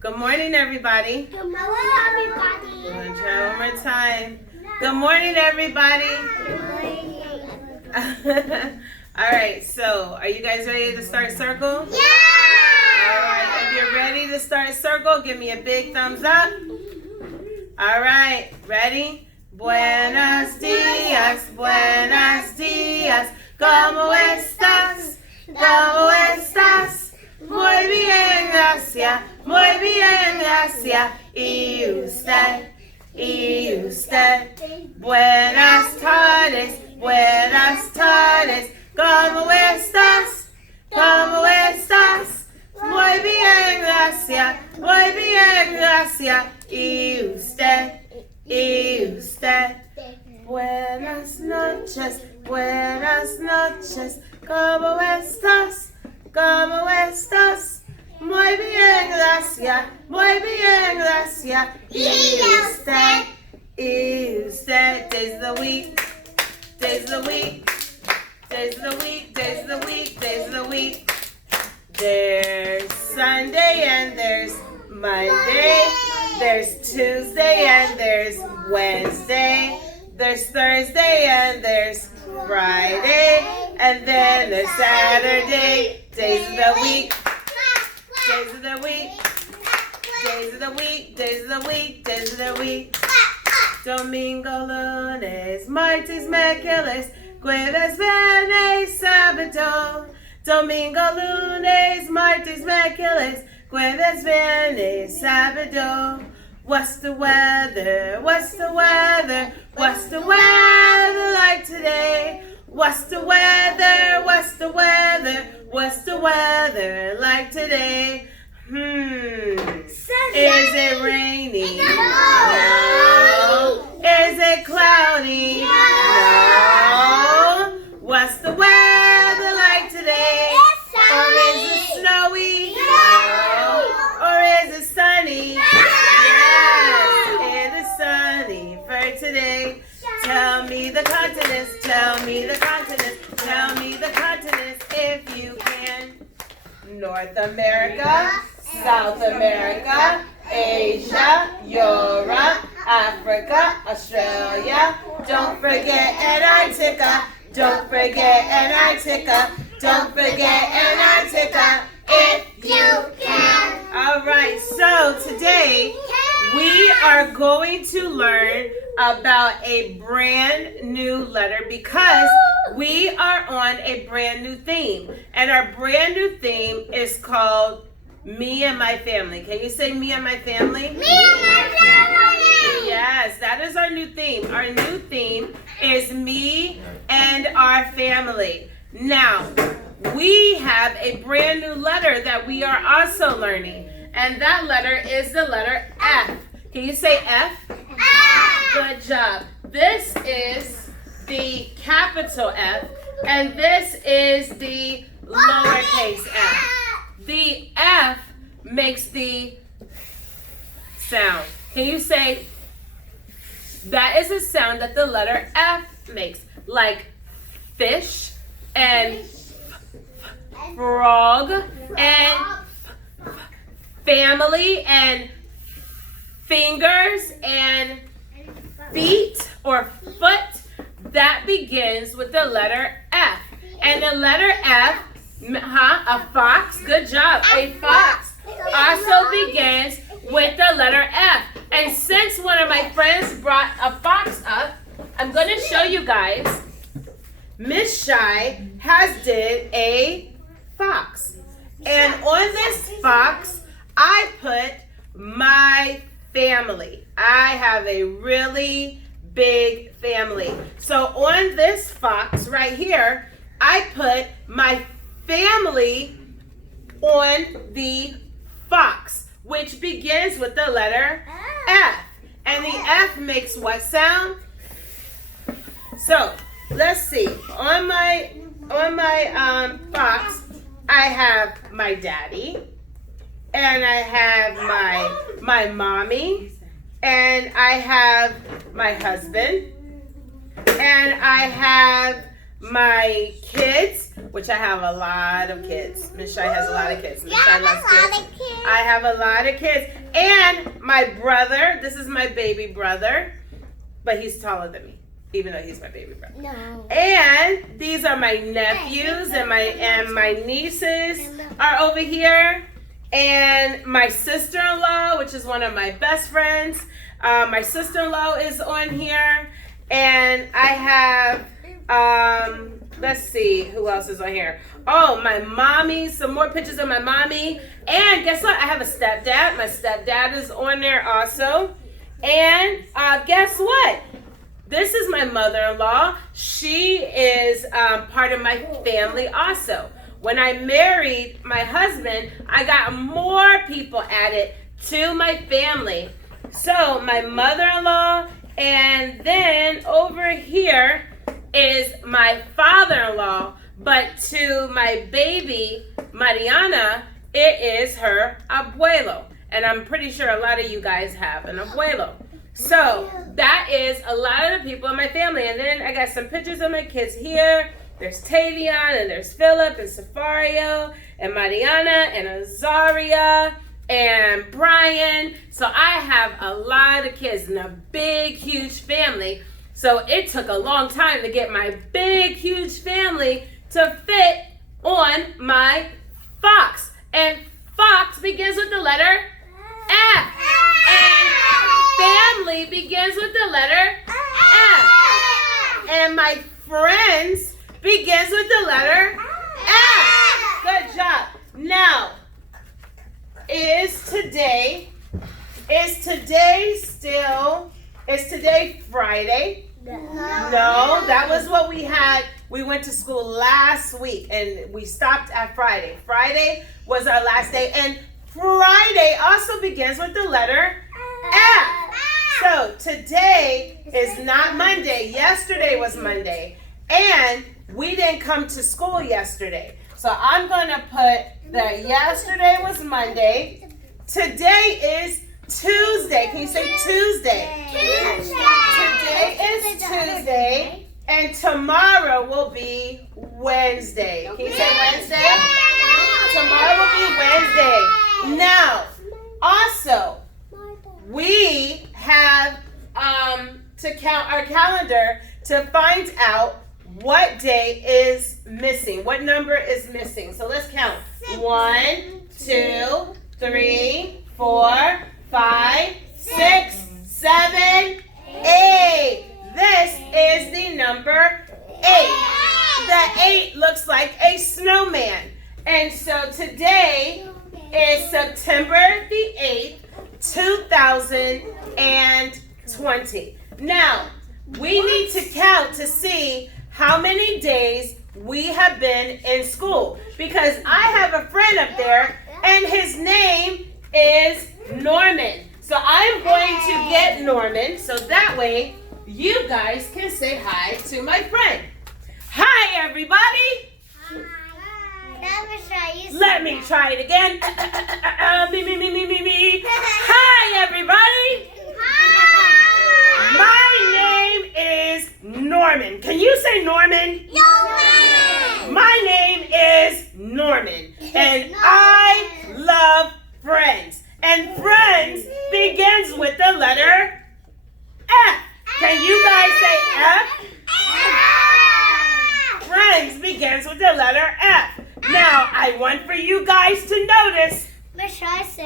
Good morning, everybody. Good morning, everybody. I'm going to try one more time. Good morning, everybody. Good morning. All right, so are you guys ready to start circle? Yeah! All right, if you're ready to start circle, give me a big thumbs up. All right, ready? Buenos dias, buenos dias. ¿Cómo estás? ¿Cómo estás? Muy bien, gracias. Muy bien, gracias. ¿Y usted? ¿Y usted? Buenas tardes, buenas tardes. ¿Cómo estás? ¿Cómo estás? Muy bien, gracias. Muy bien, gracias. ¿Y usted? ¿Y usted? Buenas noches, buenas noches. ¿Cómo estás? ¿Cómo estás? Muy bien, gracias. Muy bien, gracias. ¿Y usted? ¿Y usted? Days of the week. Days of the week. Days of the week. Days of the week. Days of the week. There's Sunday and there's Monday. There's Tuesday and there's Wednesday. There's Thursday and there's Friday. And then there's Saturday. Days of the week. Days of the week. Days of the week. Days of the week. Days of the week. Domingo, lunes, martes, miércoles, jueves, viernes, sábado. Domingo, lunes, martes, miércoles, jueves, viernes, sábado. What's the weather? What's the weather? What's the weather like today? What's the weather? What's the weather? What's the weather like today? Is it rainy? No. Is it cloudy? No. What's the weather like today? Or is it snowy? No. Or is it sunny? Yes, it is sunny for today. Tell me the continents, tell me the continents, tell me the continents if you can. North America, South America, Asia, Europe, Africa, Australia. Don't forget Antarctica. Don't forget Antarctica. Don't forget Antarctica if you can. All right, so today we are going to learn about a brand new letter because we are on a brand new theme. And our brand new theme is called Me and My Family. Can you say Me and My Family? Me and my family! Yes, that is our new theme. Our new theme is Me and Our Family. Now, we have a brand new letter that we are also learning. And that letter is the letter F. Can you say F? F! Good job. This is the capital F, and this is the lowercase f. The F makes the sound. Can you say, that is a sound that the letter F makes, like fish and frog and family and fingers and feet or foot. That begins with the letter F. And the letter F, a fox, good job. A fox also begins with the letter F. And since one of my friends brought a fox up, I'm going to show you guys. Miss Shy has did a fox. And on this fox, I put my family. I have a really big family. So on this fox right here, I put my family on the fox, which begins with the letter F. And the F makes what sound? So let's see. On my fox, I have my daddy, and I have my mommy, and I have my husband, and I have my kids, which I have a lot of kids. Miss Shai has a lot of kids. Miss Shai loves kids. I have a lot of kids. And my brother, this is my baby brother, but he's taller than me, even though he's my baby brother. No. And these are my nephews and my nieces are over here. And my sister-in-law, which is one of my best friends. My sister-in-law is on here. And I have, let's see, who else is on here? Oh, my mommy, some more pictures of my mommy. And guess what? I have a stepdad. My stepdad is on there also. And guess what? This is my mother-in-law. She is part of my family also. When I married my husband, I got more people added to my family. So my mother-in-law, and then over here is my father-in-law. But to my baby, Mariana, it is her abuelo. And I'm pretty sure a lot of you guys have an abuelo. So that is a lot of the people in my family. And then I got some pictures of my kids here. There's Tavion, and there's Philip, and Safario, and Mariana, and Azaria, and Brian. So I have a lot of kids and a big, huge family. So it took a long time to get my big, huge family to fit on my Fox. And Fox begins with the letter F. And family begins with the letter F. And my friends begins with the letter F. Good job. Now, is today Friday? No, that was what we had. We went to school last week and we stopped at Friday. Friday was our last day, and Friday also begins with the letter F. So today is not Monday. Yesterday was Monday. And we didn't come to school yesterday. So I'm going to put that yesterday was Monday. Today is Tuesday. Can you say Tuesday? Today is Tuesday. And tomorrow will be Wednesday. Can you say Wednesday? Tomorrow will be Wednesday. Now, also, we have to count our calendar to find out what day is missing. What number is missing? So let's count. 1, 2, 3, 4, 5, 6, 7, 8. This is the number 8. The 8 looks like a snowman. And so today is September the 8th, 2020. Now, we need to count to see how many days we have been in school, because I have a friend up there and his name is Norman. So I'm going to get Norman so that way you guys can say hi to my friend. Hi, everybody. Let me try it again. Me. Hi, everybody. My name is Norman. Can you say Norman? Norman. My name is Norman, and I love friends. And friends begins with the letter F. Can you guys say F? Friends begins with the letter F. Now, I want for you guys to notice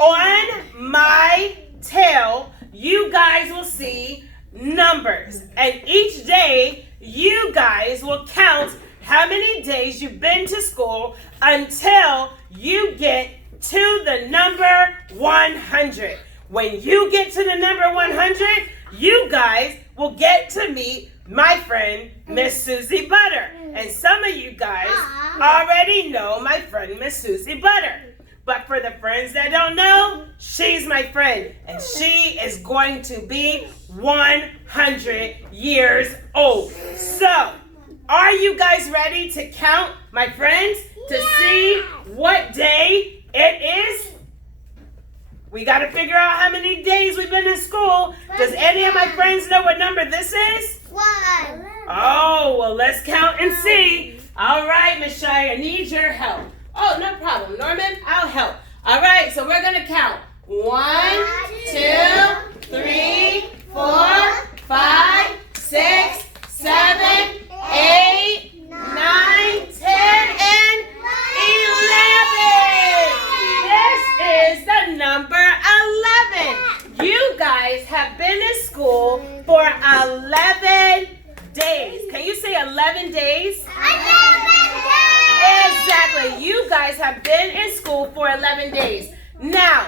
on my tail, you guys will see numbers. And each day, you guys will count how many days you've been to school until you get to the number 100. When you get to the number 100, you guys will get to meet my friend, Miss Susie Butter. And some of you guys already know my friend, Miss Susie Butter. But for the friends that don't know, she's my friend. And she is going to be 100 years old. So, are you guys ready to count my friends to see what day it is? We got to figure out how many days we've been in school. Does any of my friends know what number this is? 1. Oh, well, let's count and see. All right, Miss Shire, I need your help. Oh, no problem. Norman, I'll help. All right, so we're going to count. 1, 2, 3, 4, 5, 6, 7, 8, 9, 10, and 11. This is the number 11. You guys have been in school for 11 days. Can you say 11 days? 11 days! Exactly. You guys have been in school for 11 days. Now,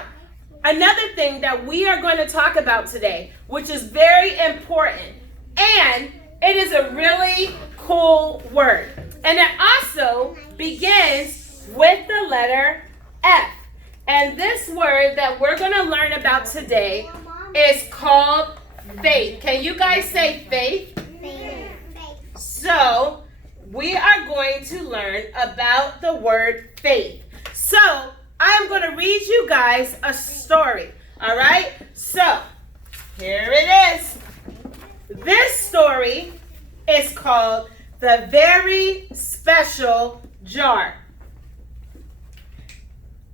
another thing that we are going to talk about today, which is very important, and it is a really cool word. And it also begins with the letter F. And this word that we're going to learn about today is called faith. Can you guys say faith? Faith. So, we are going to learn about the word faith. So, I'm going to read you guys a story. All right? So, here it is. This story is called The Very Special Jar.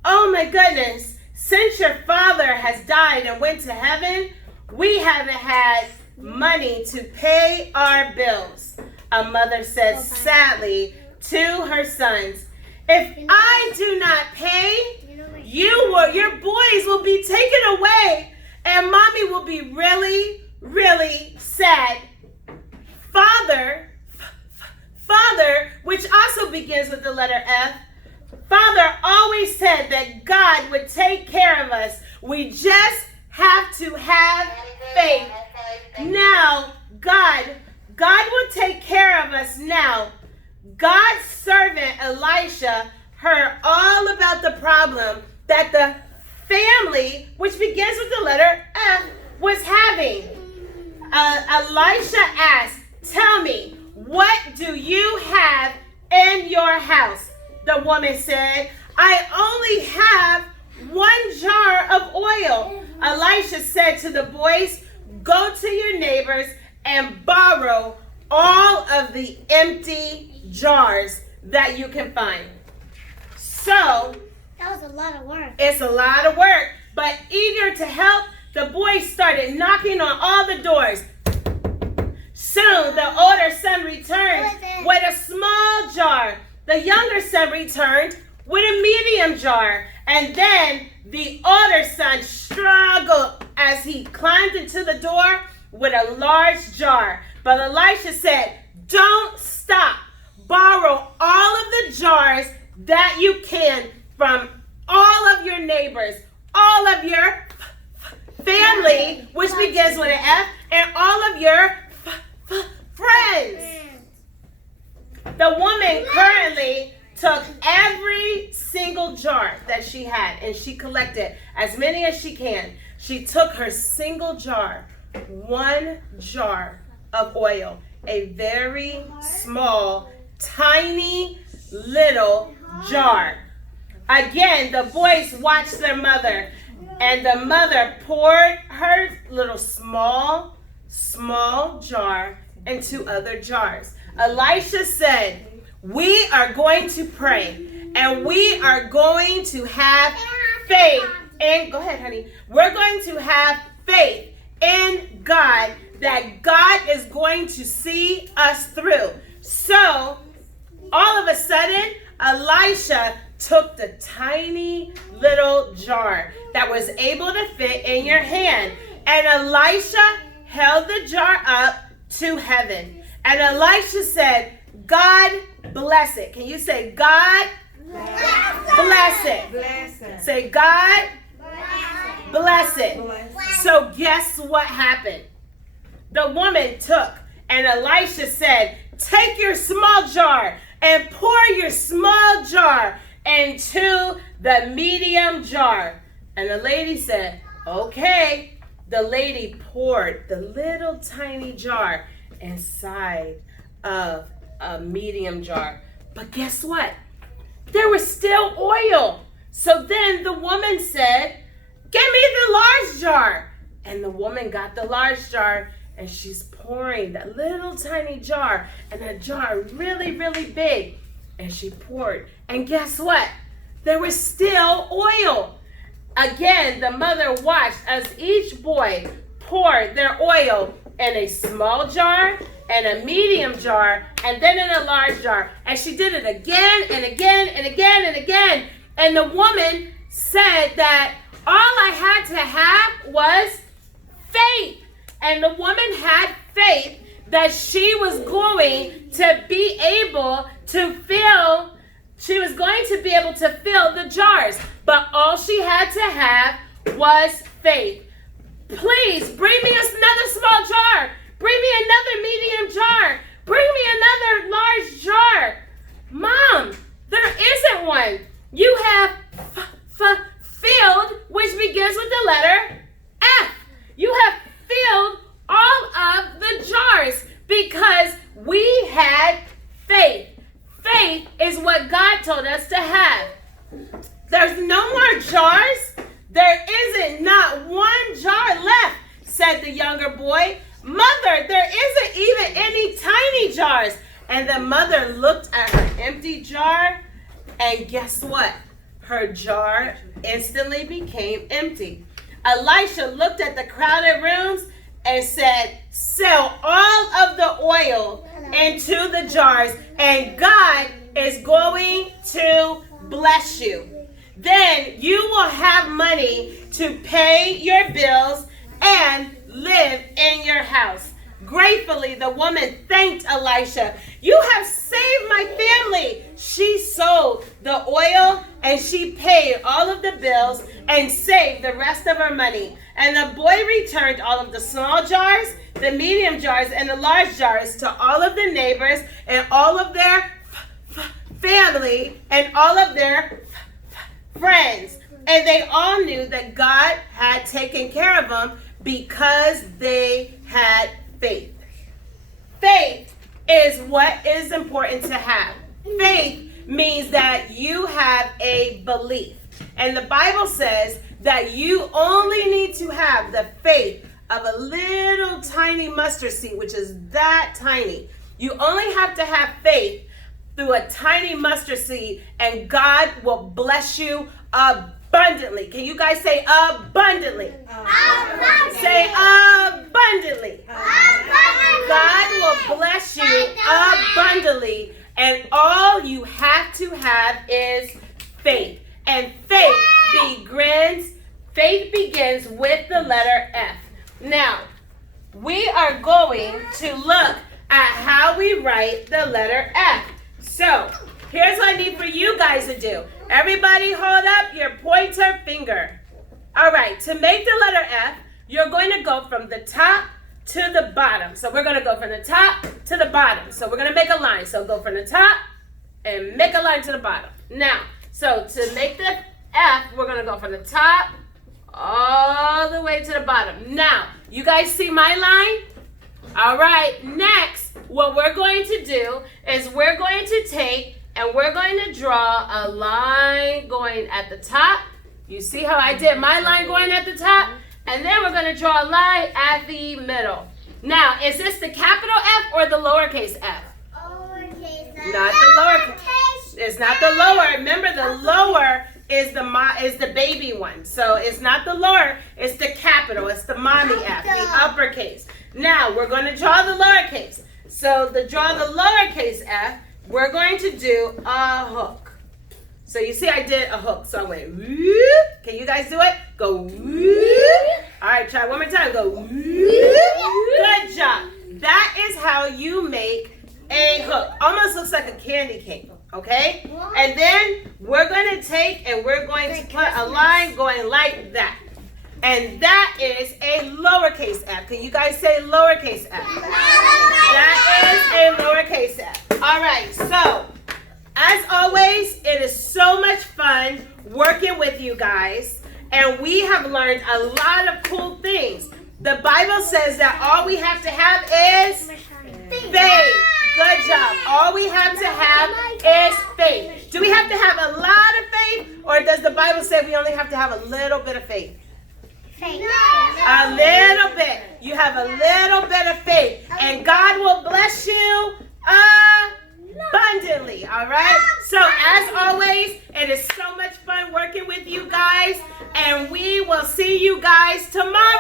Oh my goodness, since your father has died and went to heaven, we haven't had money to pay our bills, a mother said sadly to her sons. If I do not pay, your boys will be taken away and mommy will be really, really sad. Father, which also begins with the letter F, Father always said that God would take care of us. We just have to have faith. Now, God will take care of us now. God's servant Elisha heard all about the problem that the family, which begins with the letter F, was having. Elisha asked, "Tell me, what do you have in your house?" The woman said, "I only have 1 jar of oil." Elisha said to the boys, "Go to your neighbors and borrow all of the empty jars that you can find." So, that was a lot of work. It's a lot of work, but eager to help, the boys started knocking on all the doors. Soon, the older son returned with a small jar. The younger son returned with a medium jar. And then the older son struggled as he climbed into the door with a large jar. But Elisha said, "Don't stop. Borrow all of the jars that you can from all of your neighbors, all of your family," which begins with an F, "and all of your friends." The woman currently took every single jar that she had and she collected as many as she can. She took her single jar, 1 jar of oil, a very small, tiny little jar. Again, the boys watched their mother, and the mother poured her little small jar into other jars. Elisha said, "We are going to pray, and we are going to have faith in," go ahead, honey. "We're going to have faith in God that God is going to see us through." So, all of a sudden, Elisha took the tiny little jar that was able to fit in your hand, and Elisha held the jar up to heaven. And Elisha said, "God bless it." Can you say, "God bless it"? Bless it. Say, "God bless it." So guess what happened? The woman took, and Elisha said, "Take your small jar and pour your small jar into the medium jar." And the lady said, "Okay." The lady poured the little tiny jar inside of a medium jar. But guess what? There was still oil. So then the woman said, "Give me the large jar." And the woman got the large jar and she's pouring that little tiny jar, and that jar really, really big. And she poured. And guess what? There was still oil. Again, the mother watched as each boy poured their oil in a small jar, and a medium jar, and then in a large jar. And she did it again and again and again and again. And the woman said that all I had to have was faith. And the woman had faith that she was going to be able to fill, she was going to be able to fill the jars. But all she had to have was faith. Please bring me another small jar. Bring me another medium jar. Bring me another large jar. Mom, there isn't one. You have filled, which begins with the letter F. You have filled all of the jars because we had faith. Faith is what God told us to have. There's no more jars. There isn't not one jar left, said the younger boy. Mother, there isn't even any tiny jars. And the mother looked at her empty jar, and guess what? Her jar instantly became empty. Elisha looked at the crowded rooms and said, sell all of the oil into the jars, and God is going to bless you. Then you will have money to pay your bills and live in your house. Gratefully, the woman thanked Elisha. You have saved my family. She sold the oil and she paid all of the bills and saved the rest of her money. And the boy returned all of the small jars, the medium jars, and the large jars to all of the neighbors and all of their family and all of their friends. And they all knew that God had taken care of them because they had faith. Faith is what is important to have. Faith means that you have a belief. And the Bible says that you only need to have the faith of a little tiny mustard seed, which is that tiny. You only have to have faith through a tiny mustard seed, and God will bless you abundantly. Can you guys say abundantly? Abundantly. Say abundantly. Abundantly. God will bless you abundantly, and all you have to have is faith. And faith begins with the letter F. Now, we are going to look at how we write the letter F. So, here's what I need for you guys to do. Everybody hold up your pointer finger. All right, to make the letter F, you're going to go from the top to the bottom. So we're going to go from the top to the bottom. So we're going to make a line. So go from the top and make a line to the bottom. Now, so to make the F, we're going to go from the top all the way to the bottom. Now, you guys see my line? All right, next, what we're going to do is we're going to take and we're going to draw a line going at the top. You see how I did my line going at the top? And then we're going to draw a line at the middle. Now, is this the capital F or the lowercase f? Lowercase f. Not the lowercase. It's not the lower. Remember, the lower is the baby one. So it's not the lower, it's the capital. It's the mommy F, the uppercase. Now, we're going to draw the lowercase. So to draw the lowercase f, we're going to do a hook. So you see I did a hook. So I went whoop. Can you guys do it? Go whoop. All right, try one more time. Go whoop. Good job. That is how you make a hook. Almost looks like a candy cane. Okay? And then we're going to take and we're going to put a line going like that. And that is a lowercase f. Can you guys say lowercase f? That is a lowercase f. All right, so as always, it is so much fun working with you guys. And we have learned a lot of cool things. The Bible says that all we have to have is faith. Good job. All we have to have is faith. Do we have to have a lot of faith? Or does the Bible say we only have to have a little bit of faith? Faith. A little bit. You have a little bit of faith, and God will bless you abundantly, all right? So as always, it is so much fun working with you guys, and we will see you guys tomorrow.